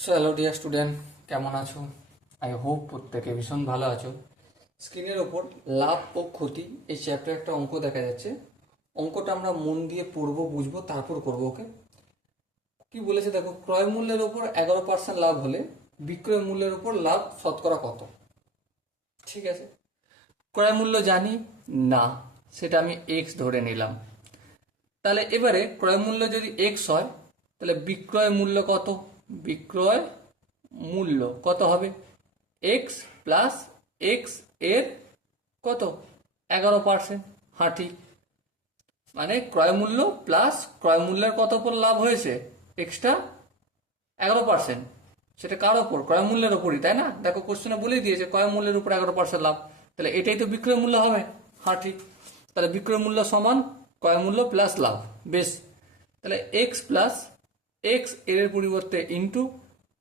So hello dear student, কেমন আছো? I hope প্রত্যেকে ভীষণ ভালো আছো। স্ক্রিনের ওপর লাভ ও ক্ষতি এই চ্যাপ্টার একটা অঙ্ক দেখা যাচ্ছে। অঙ্কটা আমরা মন দিয়ে পড়বো, বুঝবো, তারপর করবো। ওকে, কি বলেছে দেখো, ক্রয় মূল্যের ওপর 11% লাভ হলে বিক্রয় মূল্যের ওপর লাভ শতকরা কত? ঠিক আছে, ক্রয় মূল্য জানি না, সেটা আমি এক্স ধরে নিলাম। তাহলে এবারে ক্রয় মূল্য যদি এক্স হয়, তাহলে বিক্রয় মূল্য কত? বিক্রয় মূল্য কত হবে? এক্স প্লাস এক্স এর কত? 11%। হ্যাঁ ঠিক, মানে ক্রয় মূল্য প্লাস ক্রয় মূল্যের কত উপর লাভ হয়েছে? এক্সট্রা 11%। সেটা কার ওপর? ক্রয় মূল্যের ওপরই, তাই না? দেখো কোশ্চেনে বলেই দিয়েছে ক্রয় মূল্যের উপর 11% লাভ, তাহলে এটাই তো বিক্রয় মূল্য হবে। হ্যাঁ ঠিক, তাহলে বিক্রয় মূল্য সমান ক্রয় মূল্য প্লাস লাভ। বেশ, তাহলে এক্স প্লাস এক্স এর পরিবর্তে ইন্টু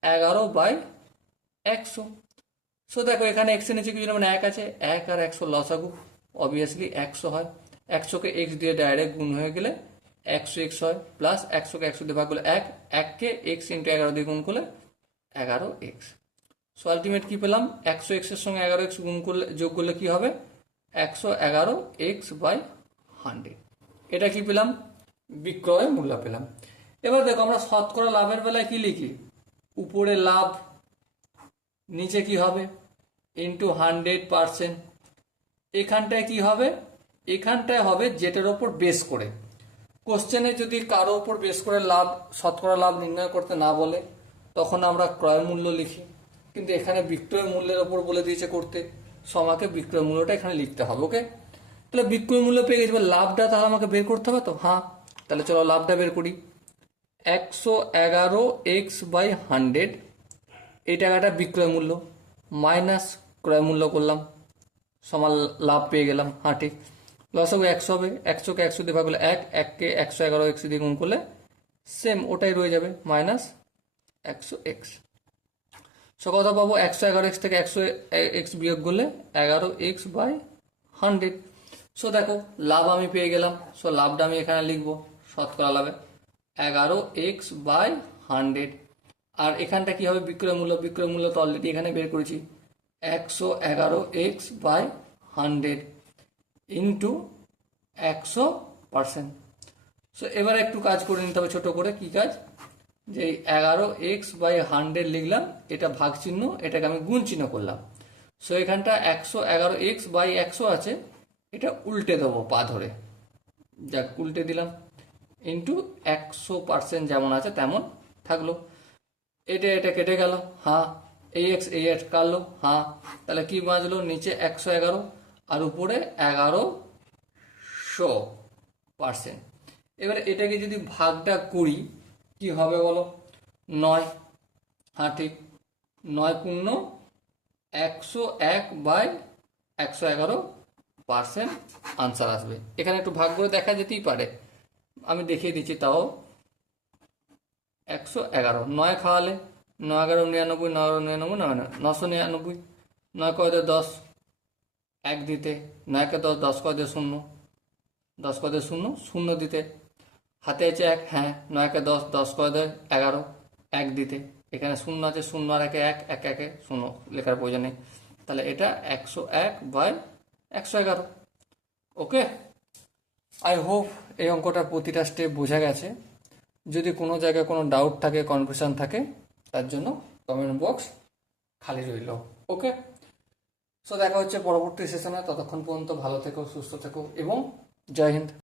11/100। সো দেখো এখানে এক্স এর নিচে কিছু না, মানে 1 আছে, 1 আর 100 লসাগু, অবভিয়াসলি 100 হয়। 100কে এক্স দিয়ে ডাইরেক্ট গুণ হয়ে গেলে 100x হয়, প্লাস 100কে 100 দিয়ে ভাগ করলে 1, 1কে এক্স ইন্টু 11 দিয়ে গুণ করলে 11x। সো আলটিমেট কি পেলাম? 100x এর সঙ্গে 11x গুণ করলে, যোগ করলে কি হবে? 111x/100। এটা কি পেলাম? বিক্রয় মূল্য পেলাম। এবার দেখো আমরা শতকরা লাভের বেলায় কি লিখি? উপরে লাভ, নিচে কি হবে? ইন্টু 100%। এখানটায় কি হবে? এখানটায় হবে যেটার ওপর বেস করে। কোশ্চেনে যদি কারো ওপর বেস করে লাভ, শতকরা লাভ নির্ণয় করতে না বলে, তখন আমরা ক্রয় মূল্য লিখি। কিন্তু এখানে বিক্রয় মূল্যের ওপর বলে দিয়েছে করতে, সো আমাকে বিক্রয় মূল্যটা এখানে লিখতে হবে। ওকে, তাহলে বিক্রয় মূল্য পেয়ে গেছি, লাভটা তাহলে আমাকে বের করতে হবে তো। হ্যাঁ, তাহলে চলো লাভটা বের করি। 111x/100, এই টাকাটা বিক্রয় মূল্য, মাইনাস ক্রয় মূল্য করলাম, সমান লাভ পেয়ে গেলাম। হ্যাঁ ঠিক, লস হবে 100 হবে, 100কে 100 দিয়ে ভাগ করলে 1, 1কে 111x দিয়ে গুণ করলে সেম ওটাই রয়ে যাবে, মাইনাস 100x। সো কত পাবো? 111x থেকে 100x বিয়োগ করলে 11x/100। সো দেখো লাভ আমি পেয়ে গেলাম। সো লাভটা আমি এখানে লিখবো, শতকরা লাভে 11x/100। আর এখানটা কি হবে? বিক্রয় মূল্য। বিক্রয় মূল্য তো অলরেডি এখানে বের করেছি, 111x/100 ইন্টু 100%। সো এবার একটু কাজ করে নিতে হবে ছোট করে। কি কাজ? যে 11x/100 লিখলাম, এটা ভাগ চিহ্ন, এটাকে আমি গুণ চিহ্ন করলাম। সো এখানটা 111x/100 আছে, এটা উল্টে দেবো পা ধরে, যাক উল্টে দিলাম, ইন্টু 100% যেমন আছে তেমন থাকলো। এটা কেটে গেল। হ্যাঁ, এই এক্স এই এক্স কাটলো। হ্যাঁ, তাহলে কি বাঁচলো? নিচে 111 আর উপরে 1100%। এবার এটাকে যদি ভাগটা করি কি হবে বলো? 9। হ্যাঁ ঠিক, 9 পূর্ণ 101/111% আনসার আসবে। এখানে একটু ভাগ করে দেখা যেতেই পারে, আমি দেখিয়ে দিচ্ছি তাও। 111, 9 খাওয়ালে 9 11 99, 9 99, 999, 9 কয় 10, 1 দিতে, 9কে 10, 10 কয় 0, 10 কয় 0, 0 দিতে, হাতে আছে 1। হ্যাঁ, 9কে 10, 10 কয় 11, 1 দিতে, এখানে 0 আছে, 0 আর 1 1, 1 1 0 লেখার প্রয়োজন নেই। তাহলে এটা 101/111। ওকে, আই হোপ এই অঙ্কটার প্রতিটা স্টেপ বোঝা গেছে। যদি কোনো জায়গায় কোনো ডাউট থাকে, কনফিউশন থাকে, তার জন্য কমেন্ট বক্স খালি রইল। ওকে, সো দেখা হচ্ছে পরবর্তী সেশনে। ততক্ষণ পর্যন্ত ভালো থেকো, সুস্থ থেকো এবং জয় হিন্দ।